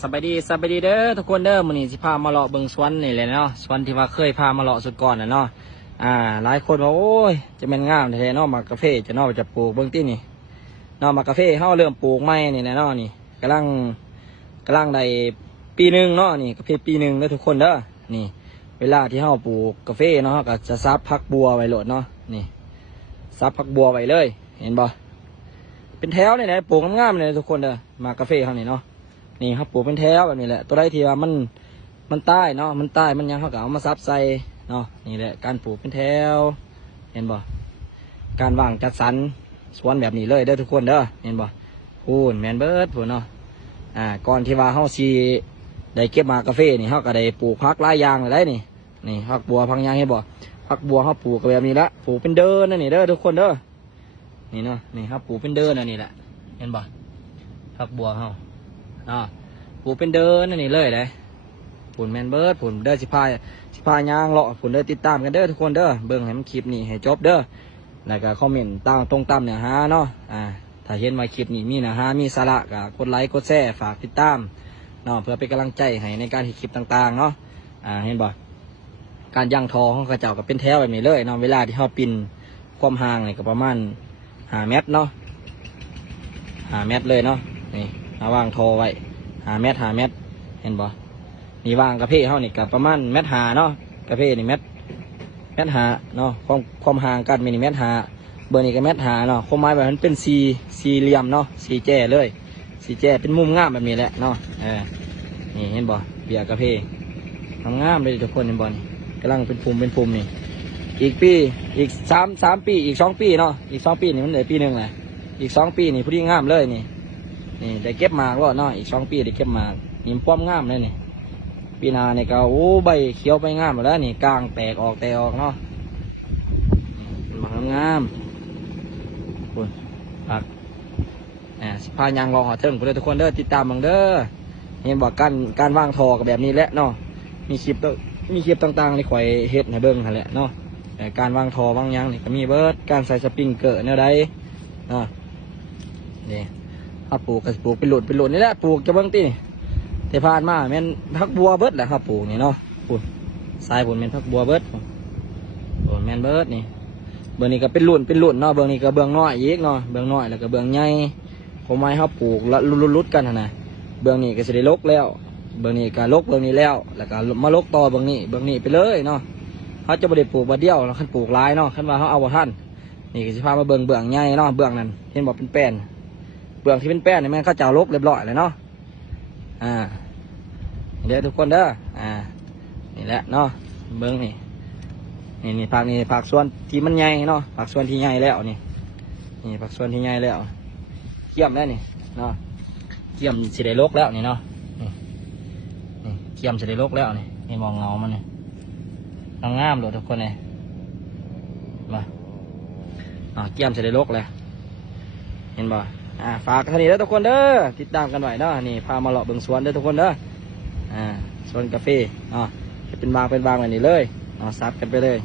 สบายดีเด้อทุกคนเด้อมื้อนี้สิพามาเลาะเบิ่งสวนนี่แหละเนาะสวนที่ว่าเคยพามาเลาะสุดก่อนน่ะเนาะหลายคนว่าโอ้ยจะแม่นงามแท้ๆเนาะหมากกาแฟจะเนาะจะปลูกเบิ่งตินี่เนาะหมากกาแฟเฮาเริ่มปลูกใหม่นี่แหละเนาะนี่กำลังได้ปีหนึงเนาะนี่กาแฟปีหนึงเด้อทุกคนเด้อนี่เวลาที่เฮาปลูกกาแฟเนาะเฮาก็จะซับผักบัวไว้โลดเนาะนี่ซับผักบัวไว้เลยเห็นบ่เป็นแถวนี่แหละปลูกงามๆเลยทุกคนเด้อหมากกาแฟเฮานี่เนาะนี่ครับปลูกเป็นแถวแบบนี้แหละตัวใดที่ว่ามันใต้เนาะมันใต้มันยังเขาก็เอามาซับใส่เนาะนี่แหละการปลูกเป็นแถวเห็นบ่การวางจัดสรรสวนแบบนี้เลยเด้อทุกคนเด้อเห็นบ่พูนแมนเบิร์ดพูนเนาะก่อนที่ว่าเฮาสิได้เก็บมากาแฟนี่เฮาก็ได้ปลูกผักหลายอย่างเลยได้นี่ผักบัวพังยางเห็นบ่ผักบัวเฮาปลูกแบบนี้ละปลูกเป็นเดินนั่นนี่เด้อทุกคนเด้อนี่เนาะนี่ครับปลูกเป็นเดินนั่นนี่แหละเห็นบ่ผักบัวเฮาปลูกเป็นเดินนี่เลยเลยผุนแมนเบิร์ดผุนเด้อสิพายางเลาะผุนเด้อติดตามกันเด้อทุกคนเด้อเบิ่งให้มันคลิปนี้ให้จบเด้อแล้วก็คอมเมนต์ตามเนื้อหาเนาะถ้าเห็นว่าคลิปนี้มีเนื้อหามีสาระก็กดไลค์กดแชร์ฝากติดตามเนาะเพื่อเป็นกำลังใจให้ในการที่คลิปต่างๆเนาะเห็นบ่การย่างทอของกระเจ้าก็เป็นแถวแบบนี้เลยเนาะเวลาที่เขาปิ่นความห่างนี่ก็ประมาณ5 เมตรเนาะ5 เมตรเลยเนาะนี่เอาวางทอไว้5 เมตรเห็นบ่นี่วางกระเพาะเฮานี่กับประมาณ1 เมตรเนาะกระเพาะนี่เมตรเนาะความห่างกันมิลลิเมตรเบอร์นี่ก็1 เมตรเนาะความหมายแบบนั้นเป็นสี่เหลี่ยมเนาะสี่แจ้เลยสี่แจ้เป็นมุมงามแบบนี้แหละเนาะนี่เห็นบ่เบียร์กระเพาะงามเลยทุกคนเห็นบ่นี่กำลังเป็นภูมินี่อีก3 ปีอีก2 ปีเนาะอีก2 ปีนี่มันเหลือปีหนึ่งแหละอีก2 ปีนี่พอดีงามเลยนี่ได้เก็บหมากแล้วเนาะอีก2 ปีได้เก็บหมากนี่ป้อมงามเลยนี่ปีนาเนี่ยก็โอ้ใบเขียวใบงามหมดแล้วนี่กลางแตกออกเนาะหมากงามคุณผักสิพายางรอหอเทิงเพื่อนทุกคนเด้อติดตามบังเด้อเห็นบอกการวางทอกับแบบนี้แหละเนาะมีคลิปต่างๆในข่อยเฮ็ดในเบิ้งนั่นแหละเนาะการวางทอวางยางนี่ก็มีเบิร์ดการใส่สปริงเกอร์เนี่ยได้เนาะนี่ถ้าปลูกก็ปลูกเป็นหลุดนี่แหละปลูกจะเบิ้งตีแต่ผ่านมาแม่นผักบัวเบิดแหละครับปลูกนี่เนาะปุ่นทรายปุ่นแม่นผักบัวเบิดปุ่นแม่นเบิดนี่เบื้องนี้ก็เป็นหลุดเนาะเบื้องนี้ก็เบื้องน้อยอีกเนาะเบื้องน้อยแล้วก็เบื้องใหญ่ผมไม่เขาปลูกละลุดกันนะเบื้องนี้ก็จะได้ลกแล้วเบื้องนี้ก็ลกเบื้องนี้แล้วก็มาลกต่อเบื้องนี้ไปเลยเนาะเขาจะไม่ได้ปลูกบาเดียวเราขั้นปลูกหลายเนาะขั้นว่าเขาเอาบ่ท่านนี่ก็จะพามาเบื้องใหญ่เนาะเบื้องนั้นเห็นบอกเป็นแป้นเบื้องที่เป็นแป้นนี่แม่เขาจะลกเรียบร้อยเลยเนาะเดี๋ยวทุกคนเด้อนี่แหละเนาะเบิ้งนี่ผักส่วนที่มันใหญ่เนาะผักส่วนที่ใหญ่แล้วนี่ผักส่วนที่ใหญ่แล้วเกี่ยมแล้วนี่เนาะเกี่ยมสิได้ลกแล้วนี่เนาะนี่เกี่ยมสิได้ลกแล้วนี่มองเงามันนี่งามเลยทุกคนเลยมาเกี่ยมสิได้ลกเลยเห็นบ่ฝากท่านี้แล้วทุกคนเด้อติดตามกันหน่อยเนาะนี่พามาเลาะเบิ่งสวนเด้อทุกคนเด้อสวนกาแฟจะเป็นบางแบบนี้เลยซับกันไปเลย